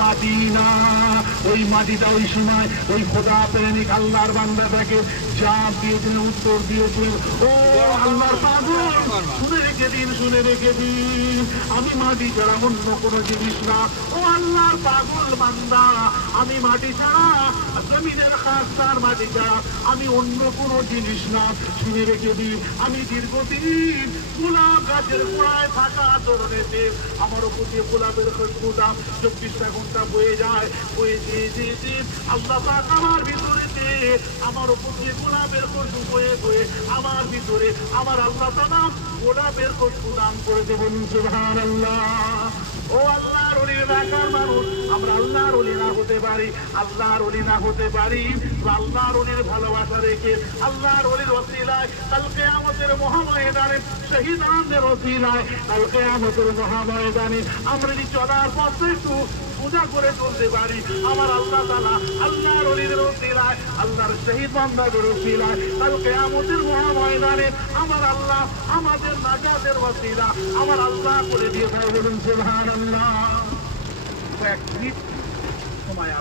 মাদিনা। ওই মাটিটা ওই সময় ওই খোদা প্রেমিক আল্লাহর বান্দাটাকে যা দিয়েছিলেন, উত্তর দিয়েছিলেন, ও আল্লাহর পাগল, শুনে রেখে দিন, শুনে রেখে দিন, আমি মাটি ছাড়া অন্য কোনো জিনিস না। ও আল্লাহর পাগল বান্দা, আমি মাটি ছাড়া, জমিনের খাস্তার মাটি ছাড়া আমি অন্য কোনো জিনিস না। শুনে রেখে দিন, আমি দীর্ঘদিন গোলাপ গাছের গোড়ায় থাকা ধরনেতে আমার উপর দিয়ে গোলাপের খুশবুটা 24টা ঘন্টা বয়ে যায়, বয়ে যেয়ে আল্লাহ পাক আমার ভিতরেতে আমার উপর দিয়ে গোলাপের খুশবু বয়ে বয়ে আমার ভিতরে আমার আল্লাহ তাআলা গোলাপের খুশবু দান করে দেবেন। সুবহানাল্লাহ। ও আল্লাহর ওলির এলাকার মানুষ, আমরা আল্লাহর ওলি না হতে পারি, আল্লাহর ওলি না হতে পারি, আল্লাহর ওলির ভালোবাসা রেখে আল্লাহর ওলির ওসিলায় কাল কিয়ামতের মহাময়দানে শহীদানদের ওসিলায় কাল কিয়ামতের মহাময়দানে আমরা যদি চলার পথে একটু পূজা করে চলতে পারি, আমার আল্লাহ তাআলা আল্লাহর ওলিদের ওসিলায় আল্লাহর শহীদ বান্দাদের ওসিলায় কাল কিয়ামতের মহাময়দানে আমার আল্লাহ আমাদের নাজাতের ওসিলা আমার আল্লাহ করে দিয়ে দেয়। বলুন সুবহানাল্লাহ। এক মিনিট সময়